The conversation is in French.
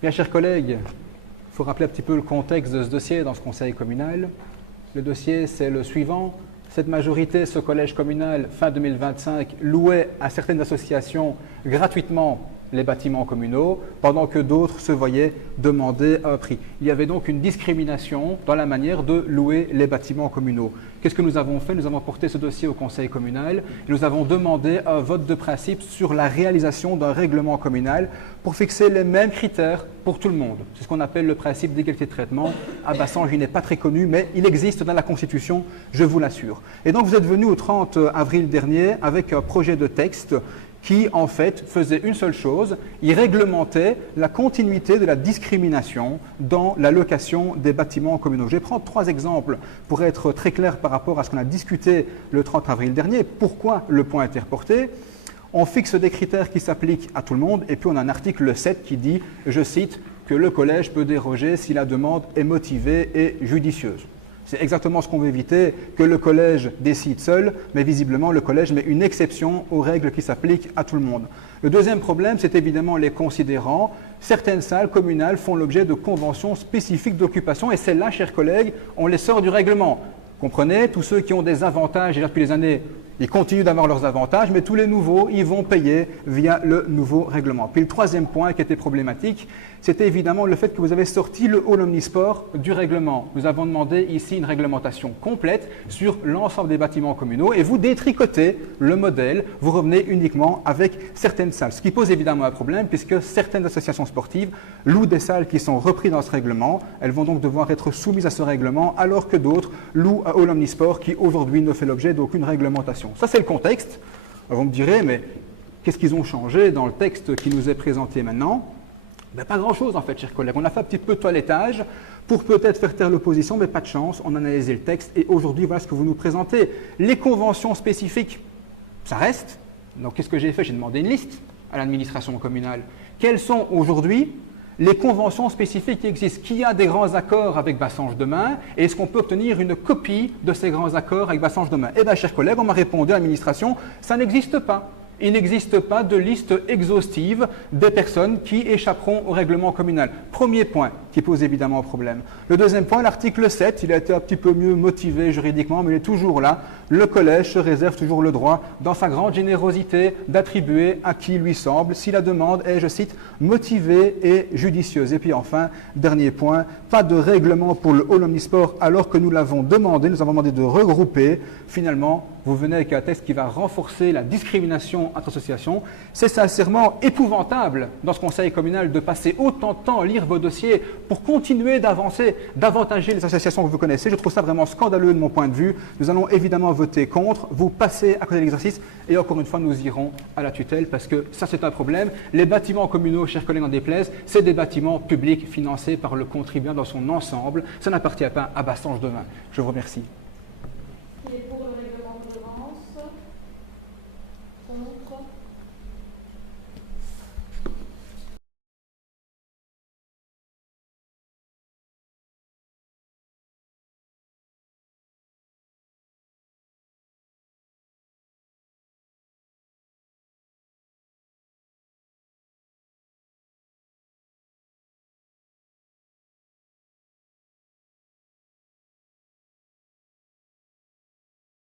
Bien, chers collègues, il faut rappeler un petit peu le contexte de ce dossier dans ce conseil communal. Le dossier, c'est le suivant. Cette majorité, ce collège communal, fin 2025, louait à certaines associations gratuitement les bâtiments communaux, pendant que d'autres se voyaient demander un prix. Il y avait donc une discrimination dans la manière de louer les bâtiments communaux. Qu'est-ce que nous avons fait? Nous avons porté ce dossier au conseil communal. Nous avons demandé un vote de principe sur la réalisation d'un règlement communal pour fixer les mêmes critères pour tout le monde. C'est ce qu'on appelle le principe d'égalité de traitement. À Bassange, il n'est pas très connu, mais il existe dans la Constitution, je vous l'assure. Et donc, vous êtes venu au 30 avril dernier avec un projet de texte qui, en fait, faisait une seule chose, il réglementait la continuité de la discrimination dans la location des bâtiments communaux. Je vais prendre 3 exemples pour être très clair par rapport à ce qu'on a discuté le 30 avril dernier. Pourquoi le point interporté? On fixe des critères qui s'appliquent à tout le monde, et puis on a un article 7 qui dit, je cite, que le collège peut déroger si la demande est motivée et judicieuse. C'est exactement ce qu'on veut éviter, que le collège décide seul, mais visiblement le collège met une exception aux règles qui s'appliquent à tout le monde. Le deuxième problème, c'est évidemment les considérants. Certaines salles communales font l'objet de conventions spécifiques d'occupation, et celles-là, chers collègues, on les sort du règlement. Comprenez, tous ceux qui ont des avantages déjà depuis des années, ils continuent d'avoir leurs avantages, mais tous les nouveaux, ils vont payer via le nouveau règlement. Puis le troisième point qui était problématique, c'était évidemment le fait que vous avez sorti le hall omnisport du règlement. Nous avons demandé ici une réglementation complète sur l'ensemble des bâtiments communaux et vous détricotez le modèle, vous revenez uniquement avec certaines salles. Ce qui pose évidemment un problème puisque certaines associations sportives louent des salles qui sont reprises dans ce règlement. Elles vont donc devoir être soumises à ce règlement alors que d'autres louent un hall omnisport qui aujourd'hui ne fait l'objet d'aucune réglementation. Ça, c'est le contexte. Alors, vous me direz, mais qu'est-ce qu'ils ont changé dans le texte qui nous est présenté maintenant? Ben, pas grand-chose, en fait, chers collègues. On a fait un petit peu de toilettage pour peut-être faire taire l'opposition, mais pas de chance. On a analysé le texte et aujourd'hui, voilà ce que vous nous présentez. Les conventions spécifiques, ça reste. Donc, qu'est-ce que j'ai fait? J'ai demandé une liste à l'administration communale. Quelles sont aujourd'hui les conventions spécifiques qui existent? Qui a des grands accords avec Bassange demain? Et est-ce qu'on peut obtenir une copie de ces grands accords avec Bassange demain? Eh bien, chers collègues, on m'a répondu à l'administration, ça n'existe pas. Il n'existe pas de liste exhaustive des personnes qui échapperont au règlement communal. Premier point qui pose évidemment un problème. Le deuxième point, l'article 7, il a été un petit peu mieux motivé juridiquement, mais il est toujours là. Le collège se réserve toujours le droit, dans sa grande générosité, d'attribuer à qui lui semble, si la demande est, je cite, motivée et judicieuse. Et puis enfin, dernier point, pas de règlement pour le hall omnisport alors que nous l'avons demandé, nous avons demandé de regrouper. Finalement, vous venez avec un texte qui va renforcer la discrimination entre associations. C'est sincèrement épouvantable dans ce conseil communal de passer autant de temps à lire vos dossiers pour continuer d'avancer, d'avantager les associations que vous connaissez. Je trouve ça vraiment scandaleux de mon point de vue. Nous allons évidemment voter contre, vous passez à côté de l'exercice et encore une fois nous irons à la tutelle parce que ça c'est un problème. Les bâtiments communaux, chers collègues, n'en déplaise, c'est des bâtiments publics financés par le contribuable dans son ensemble. Ça n'appartient pas à Bassange demain. Je vous remercie. Qui est pour le règlement de redevance? Contre?